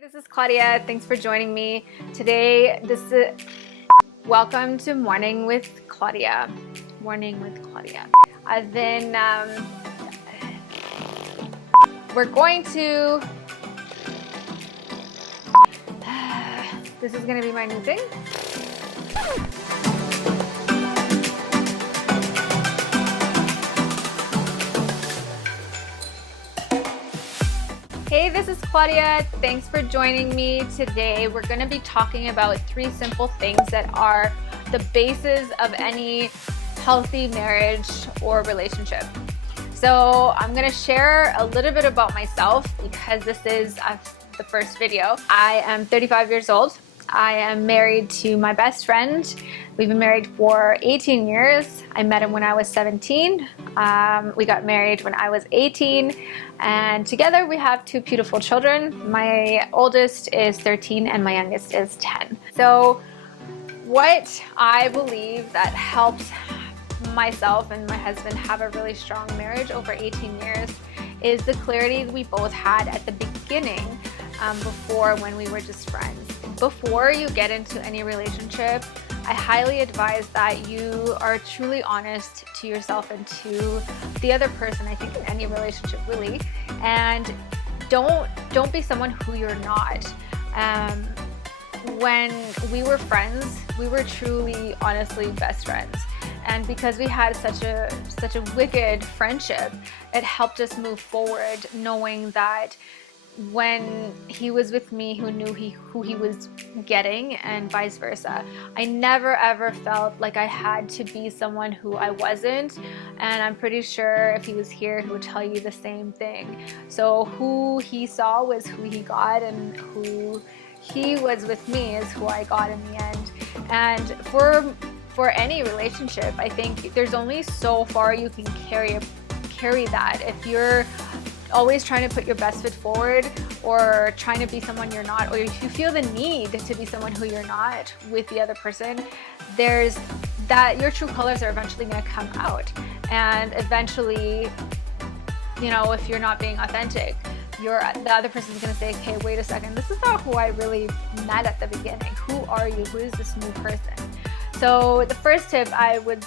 This is Claudia. Thanks for joining me today. Welcome to Morning with Claudia. Morning with Claudia. We're going to. This is going to be my new thing. Hey, this is Claudia. Thanks for joining me today. We're going to be talking about 3 simple things that are the basis of any healthy marriage or relationship. So I'm going to share a little bit about myself because this is the first video. I am 35 years old. I am married to my best friend. We've been married for 18 years. I met him when I was 17. We got married when I was 18, and together we have 2 beautiful children. My oldest is 13 and my youngest is 10. So what I believe that helps myself and my husband have a really strong marriage over 18 years is the clarity we both had at the beginning, before, when we were just friends. Before you get into any relationship, I highly advise that you are truly honest to yourself and to the other person, I think in any relationship really, and don't be someone who you're not. When we were friends, we were truly, honestly best friends. And because we had such a wicked friendship, it helped us move forward knowing that when he was with me, who knew who he was getting, and vice versa. I never ever felt like I had to be someone who I wasn't, and I'm pretty sure if he was here, he would tell you the same thing. So who he saw was who he got, and who he was with me is who I got in the end. And for any relationship, I think there's only so far you can carry that. If you're always trying to put your best foot forward, or trying to be someone you're not, or if you feel the need to be someone who you're not with the other person, there's that your true colors are eventually going to come out. And eventually, if you're not being authentic, the other person's going to say, okay, wait a second, this is not who I really met at the beginning. Who are you? Who is this new person? So the first tip I would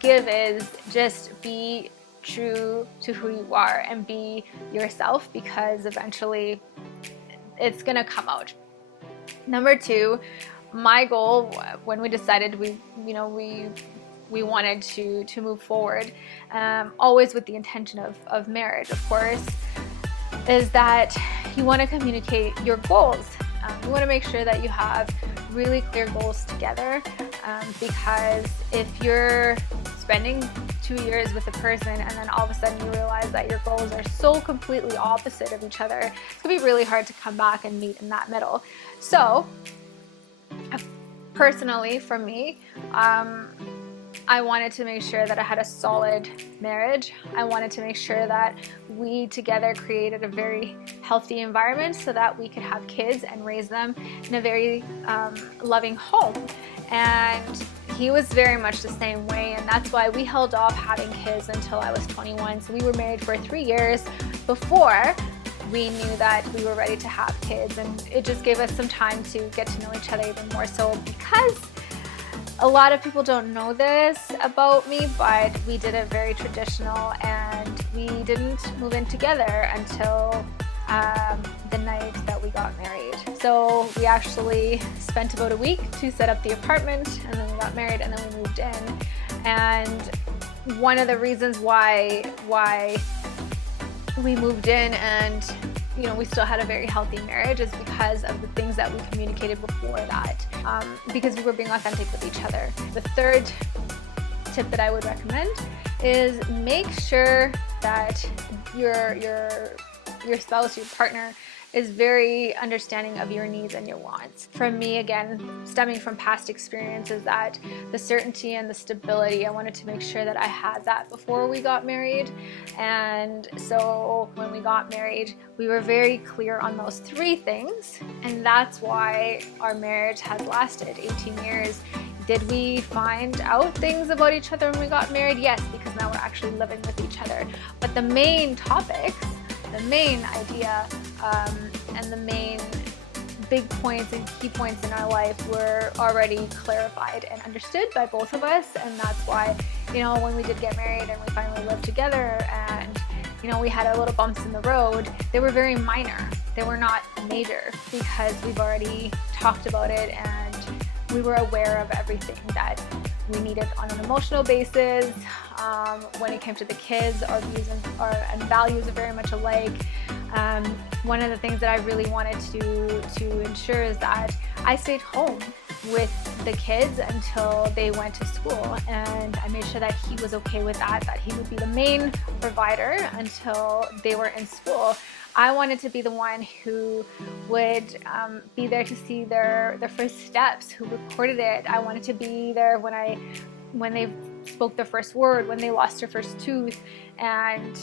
give is just be true to who you are and be yourself, because eventually it's gonna come out. Number 2, my goal when we decided we wanted to move forward, always with the intention of marriage, of course, is that you want to communicate your goals. You want to make sure that you have really clear goals together, because if you're spending 2 years with a person and then all of a sudden you realize that your goals are so completely opposite of each other, it's gonna be really hard to come back and meet in that middle. So personally, for me, I wanted to make sure that I had a solid marriage. I wanted to make sure that we together created a very healthy environment so that we could have kids and raise them in a very loving home. And he was very much the same way, and that's why we held off having kids until I was 21. So we were married for 3 years before we knew that we were ready to have kids, and it just gave us some time to get to know each other even more. So because a lot of people don't know this about me, but we did it very traditional, and we didn't move in together until the night that we got married. So we actually spent about a week to set up the apartment, and then we got married, and then we moved in. And one of the reasons why we moved in and we still had a very healthy marriage is because of the things that we communicated before that, because we were being authentic with each other. The third tip that I would recommend is make sure that your spouse, your partner, is very understanding of your needs and your wants. For me, again, stemming from past experiences, that the certainty and the stability, I wanted to make sure that I had that before we got married. And so when we got married, we were very clear on those 3 things, and that's why our marriage has lasted 18 years. Did we find out things about each other when we got married? Yes, because now we're actually living with each other. But the main topics, the main idea, and the main big points and key points in our life were already clarified and understood by both of us. And that's why, you know, when we did get married and we finally lived together and, you know, we had our little bumps in the road, they were very minor. They were not major because we've already talked about it and we were aware of everything that we needed on an emotional basis. When it came to the kids, our views and values are very much alike. One of the things that I really wanted to ensure is that I stayed home with the kids until they went to school, and I made sure that he was okay with that he would be the main provider until they were in school. I wanted to be the one who would be there to see their first steps, who recorded it. I wanted to be there when they spoke their first word, when they lost their first tooth, and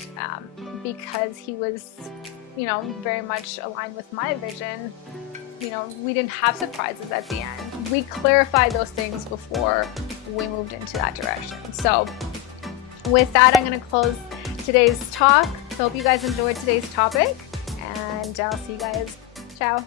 because he was, you know, very much aligned with my vision, you know, we didn't have surprises at the end. We clarified those things before we moved into that direction. So with that, I'm going to close today's talk. So hope you guys enjoyed today's topic, and I'll see you guys. Ciao.